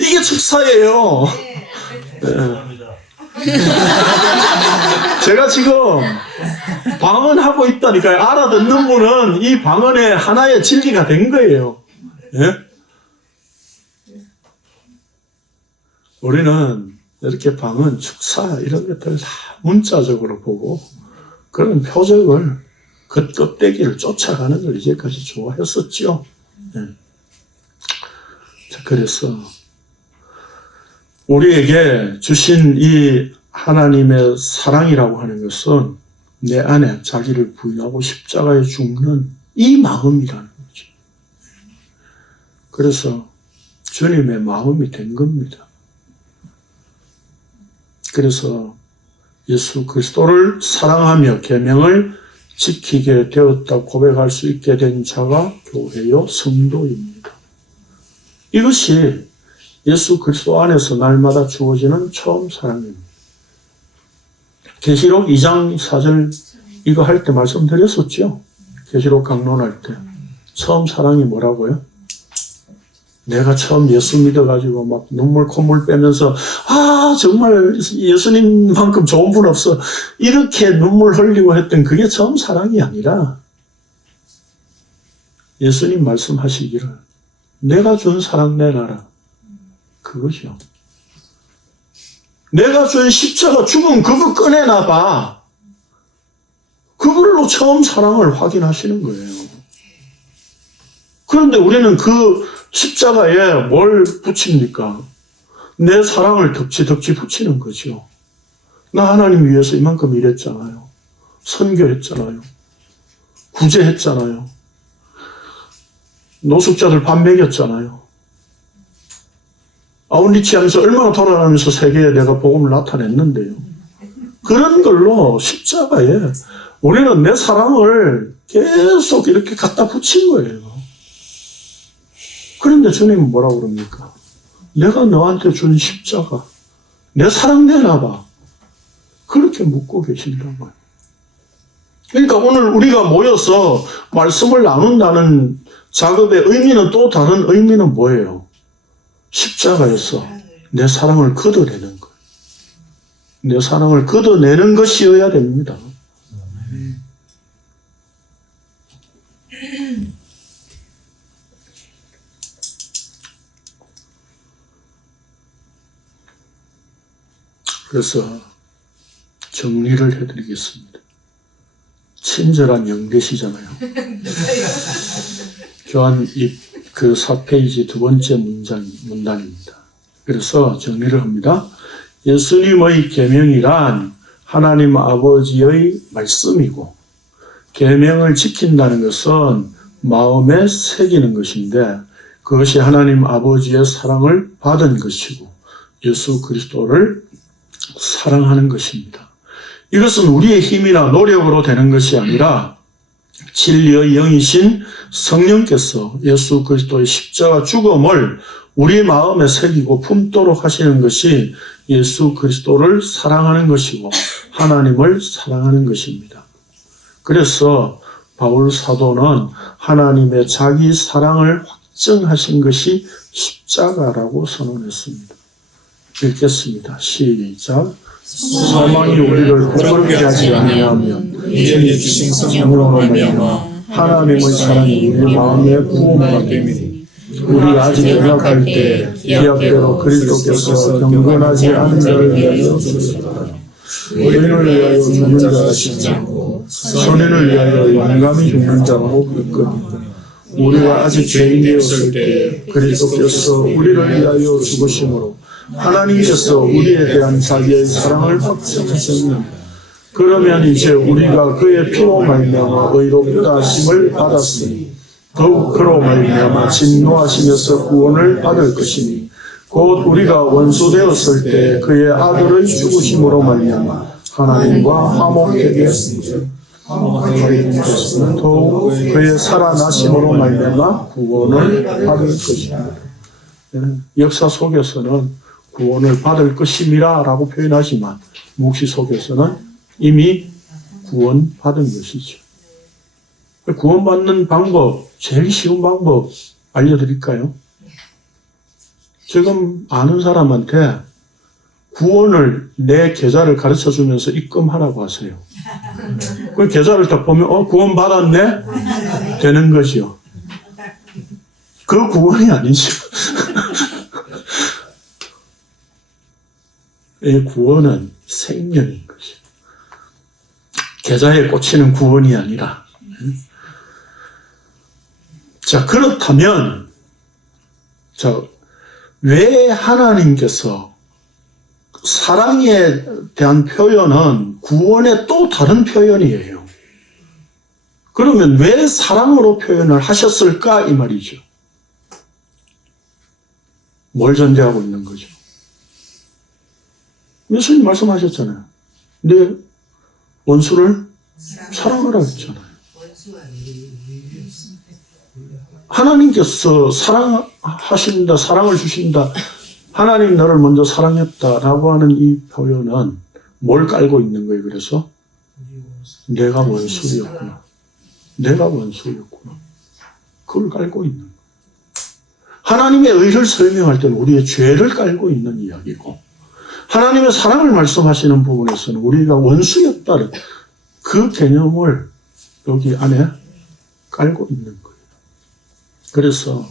이게 축사예요. 네. 제가 지금 방언하고 있다니까요. 알아듣는 분은 이 방언의 하나의 진리가 된 거예요. 예? 우리는 이렇게 방언, 축사 이런 것들을 다 문자적으로 보고 그런 표적을 그 껍데기를 쫓아가는 걸 이제까지 좋아했었죠. 예. 자, 그래서 우리에게 주신 이 하나님의 사랑이라고 하는 것은 내 안에 자기를 부인하고 십자가에 죽는 이 마음이라는 거죠. 그래서 주님의 마음이 된 겁니다. 그래서 예수 그리스도를 사랑하며 계명을 지키게 되었다 고백할 수 있게 된 자가 교회요 성도입니다. 이것이 예수 그리스도 안에서 날마다 주어지는 처음 사랑입니다. 계시록 2장 4절 이거 할 때 말씀드렸었죠. 계시록 강론할 때 처음 사랑이 뭐라고요? 내가 처음 예수 믿어가지고 막 눈물 콧물 빼면서 정말 예수님만큼 좋은 분 없어 이렇게 눈물 흘리고 했던 그게 처음 사랑이 아니라 예수님 말씀하시기를 내가 준 사랑 내놔라. 그것이요. 내가 준 십자가 죽음 그거 꺼내놔봐. 그걸로 처음 사랑을 확인하시는 거예요. 그런데 우리는 그 십자가에 뭘 붙입니까? 내 사랑을 덕지 붙이는 거죠. 나 하나님 위해서 이만큼 일했잖아요. 선교했잖아요. 구제했잖아요. 노숙자들 밥 먹였잖아요. 아웃리치 하면서 얼마나 돌아다니면서 세계에 내가 복음을 나타냈는데요. 그런 걸로 십자가에 우리는 내 사랑을 계속 이렇게 갖다 붙인 거예요. 그런데 주님은 뭐라고 그럽니까? 내가 너한테 준 십자가, 내 사랑 내놔봐. 그렇게 묻고 계신다고요. 그러니까 오늘 우리가 모여서 말씀을 나눈다는 작업의 의미는 또 다른 의미는 뭐예요? 십자가에서 내 사랑을 걷어내는 거예요. 내 사랑을 걷어내는 것이어야 됩니다. 그래서 정리를 해드리겠습니다. 친절한 영계시잖아요. 교한 4페이지 두 번째 문단입니다. 그래서 정리를 합니다. 예수님의 계명이란 하나님 아버지의 말씀이고 계명을 지킨다는 것은 마음에 새기는 것인데 그것이 하나님 아버지의 사랑을 받은 것이고 예수 그리스도를 사랑하는 것입니다. 이것은 우리의 힘이나 노력으로 되는 것이 아니라 진리의 영이신 성령께서 예수 그리스도의 십자가 죽음을 우리 마음에 새기고 품도록 하시는 것이 예수 그리스도를 사랑하는 것이고 하나님을 사랑하는 것입니다. 그래서 바울 사도는 하나님의 자기 사랑을 확증하신 것이 십자가라고 선언했습니다. 읽겠습니다. 시작. 소망이 우리를 부끄럽게 하지 아니하며 우리에게 주신 성령으로 말미암아 하나님의 사랑이 우리 마음에 부음받게 됨이니 우리 아직 연약할 때 기약대로 그리스도께서 경건하지 않은 자를 위하여 죽으셨다. 의인을 위하여 죽는 자가 쉽지 않고 선인을 위하여 영감히 죽는 자고 그렇거든요. 우리가 아직 죄인이었을 때 그리스도께서 우리를 위하여 죽으심으로 하나님께서 우리에 대한 자기의 사랑을 확증하셨느니라. 그러면 이제 우리가 그의 피로 말미암아 의롭다 하심을 받았으니 더욱 그로 말미암아 진노하심에서 구원을 받을 것이니 곧 우리가 원수 되었을 때 그의 아들의 죽으심으로 말미암아 하나님과 화목되게 했으니 더욱 그의 살아나심으로 말미암아 구원을 받을 것입니다. 역사 속에서는 구원을 받을 것임이라 라고 표현하지만 묵시 속에서는 이미 구원받은 것이죠. 구원받는 방법, 제일 쉬운 방법 알려드릴까요? 지금 아는 사람한테 구원을 내 계좌를 가르쳐 주면서 입금하라고 하세요. 그 계좌를 딱 보면 구원받았네? 되는 거죠. 그 구원이 아니죠. 이 구원은 생명인 것이죠. 계좌에 꽂히는 구원이 아니라. 자, 그렇다면, 왜 하나님께서 사랑에 대한 표현은 구원의 또 다른 표현이에요. 그러면 왜 사랑으로 표현을 하셨을까? 이 말이죠. 뭘 전제하고 있는 거죠? 예수님 말씀하셨잖아요. 내 원수를 사랑하라 했잖아요. 하나님께서 사랑하신다, 사랑을 주신다, 하나님 너를 먼저 사랑했다라고 하는 이 표현은 뭘 깔고 있는 거예요? 그래서 내가 원수였구나. 내가 원수였구나. 그걸 깔고 있는 거예요. 하나님의 의를 설명할 때는 우리의 죄를 깔고 있는 이야기고, 하나님의 사랑을 말씀하시는 부분에서는 우리가 원수였다. 그 개념을 여기 안에 깔고 있는 거예요. 그래서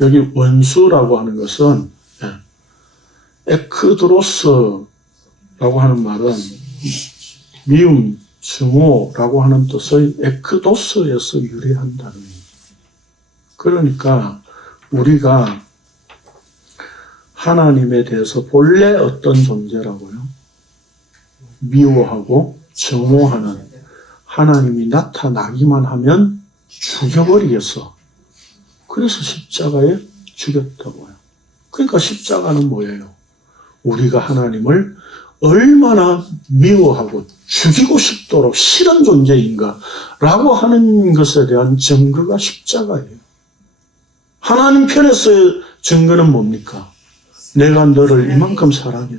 여기 원수라고 하는 것은 에크드로스라고 하는 말은 미움, 증오라고 하는 뜻의 에크도스에서 유래한 단어입니다. 그러니까 우리가 하나님에 대해서 본래 어떤 존재라고요? 미워하고 증오하는, 하나님이 나타나기만 하면 죽여버리겠어. 그래서 십자가에 죽였다고요. 그러니까 십자가는 뭐예요? 우리가 하나님을 얼마나 미워하고 죽이고 싶도록 싫은 존재인가 라고 하는 것에 대한 증거가 십자가예요. 하나님 편에서의 증거는 뭡니까? 내가 너를 이만큼 사랑해.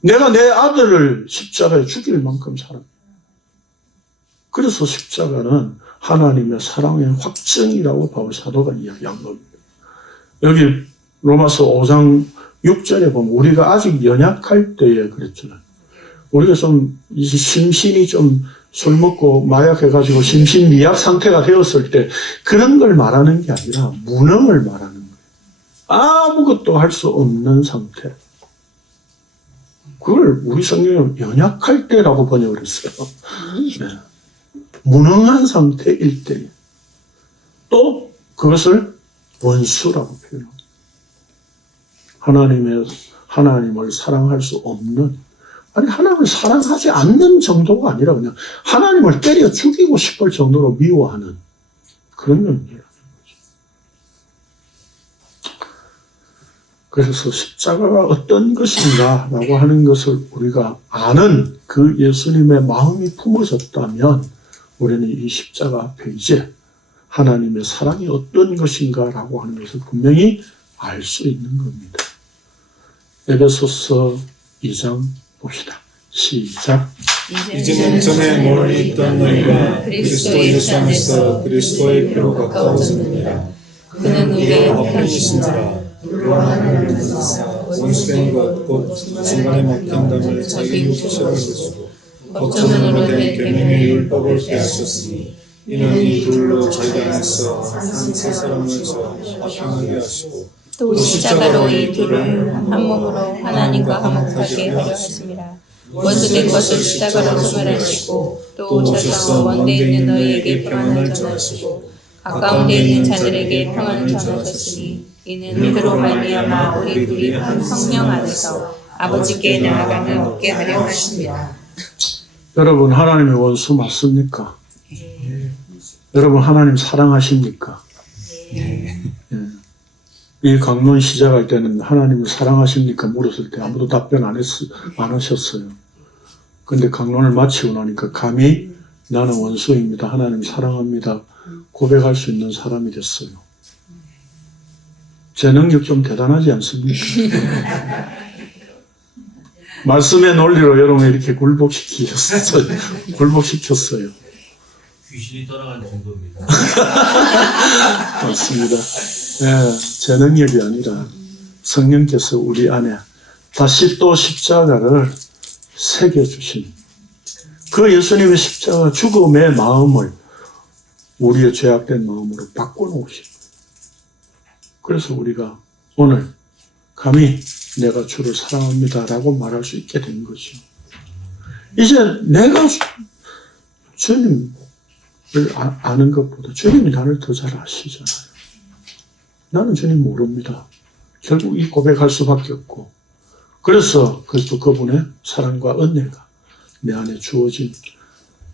내가 내 아들을 십자가에 죽일 만큼 사랑해. 그래서 십자가는 하나님의 사랑의 확증이라고 바울 사도가 이야기한 겁니다. 여기 로마서 5장 6절에 보면 우리가 아직 연약할 때에 그랬잖아요. 우리가 좀 심신이 좀 술 먹고 마약해가지고 심신미약 상태가 되었을 때 그런 걸 말하는 게 아니라 무능을 말하는 거예요. 아무것도 할 수 없는 상태. 그걸 우리 성경은 연약할 때라고 번역을 했어요. 네. 무능한 상태일 때. 또 그것을 원수라고 표현합니다. 하나님을 사랑할 수 없는, 아니 하나님을 사랑하지 않는 정도가 아니라 그냥 하나님을 때려 죽이고 싶을 정도로 미워하는 그런 의미라는 거죠. 그래서 십자가가 어떤 것인가 라고 하는 것을 우리가 아는 그 예수님의 마음이 품어졌다면 우리는 이 십자가 앞에 이제 하나님의 사랑이 어떤 것인가 라고 하는 것을 분명히 알 수 있는 겁니다. 에베소서 2장 봅시다. 시작. 이제는 전에 멀리 있던 너희가 그리스도 예수 안에서 그리스도의 피로 가까워졌느니라. 그는 우리의 화평이신지라. 그로 하나님을 만나사 원수된 것 곧 중간에 먹힌 담을 자기 육체로 주시고 법조문으로 된 계명의 율법을 빼앗으셨으니 이는 이 둘로 자기 안에서 한 세 사람을 화평하게 하시고 또 십자가로 이 둘을 한 몸으로 하나님과 화목하게 하려 하심이라. 원수된 것을 십자가로 소멸하시고 또 오셔서 먼데 있는 너희에게 평안을 전하시고 가까운데 있는 자들에게 평안을 전하셨으니 이는 그로 말미암아 우리 둘이 한 성령 안에서 아버지께 나아감을 얻게 하려 하십니다. 여러분, 하나님의 원수 맞습니까? 여러분, 하나님 사랑하십니까? 예. 이 강론 시작할 때는 하나님을 사랑하십니까? 물었을 때 아무도 답변 안 하셨어요. 근데 강론을 마치고 나니까 감히 나는 원수입니다. 하나님 사랑합니다. 고백할 수 있는 사람이 됐어요. 제 능력 좀 대단하지 않습니까? 말씀의 논리로 여러분 이렇게 굴복시켰어요. 귀신이 떠나갈 정도입니다. 맞습니다. 예, 제 능력이 아니라 성령께서 우리 안에 다시 또 십자가를 새겨주신 그 예수님의 십자가 죽음의 마음을 우리의 죄악된 마음으로 바꿔놓으신 거예요. 그래서 우리가 오늘 감히 내가 주를 사랑합니다 라고 말할 수 있게 된 거죠. 이제 내가 주님을 아는 것보다 주님이 나를 더 잘 아시잖아요. 나는 주님 모릅니다. 결국 이 고백할 수밖에 없고, 그래서 그리스도 그분의 사랑과 은혜가 내 안에 주어진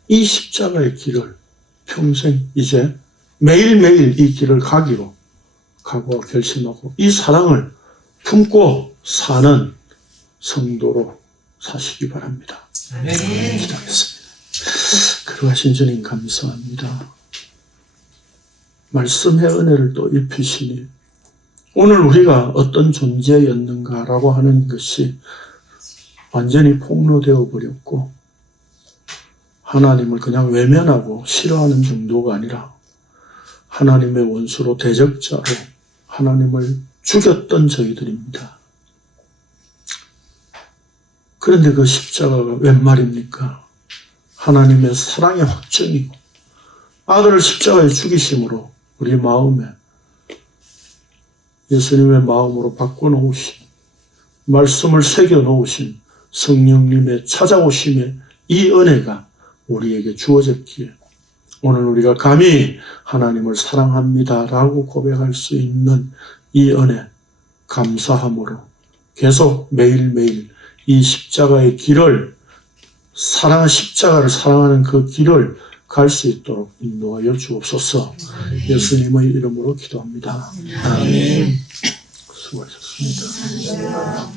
이 십자가의 길을 평생 이제 매일매일 이 길을 가기로 각오와 결심하고 이 사랑을 품고 사는 성도로 사시기 바랍니다. 기도하겠습니다. 그러하신 주님 감사합니다. 말씀의 은혜를 또 입히시니 오늘 우리가 어떤 존재였는가라고 하는 것이 완전히 폭로되어 버렸고, 하나님을 그냥 외면하고 싫어하는 정도가 아니라 하나님의 원수로 대적자로 하나님을 죽였던 저희들입니다. 그런데 그 십자가가 웬 말입니까? 하나님의 사랑의 확증이고 아들을 십자가에 죽이심으로 우리 마음에 예수님의 마음으로 바꿔놓으신, 말씀을 새겨놓으신 성령님의 찾아오심의 이 은혜가 우리에게 주어졌기에 오늘 우리가 감히 하나님을 사랑합니다 라고 고백할 수 있는 이 은혜 감사함으로 계속 매일매일 이 십자가의 길을, 십자가를 사랑하는 그 길을 갈 수 있도록 인도하여 주옵소서. 예수님의 이름으로 기도합니다. 아멘. 수고하셨습니다.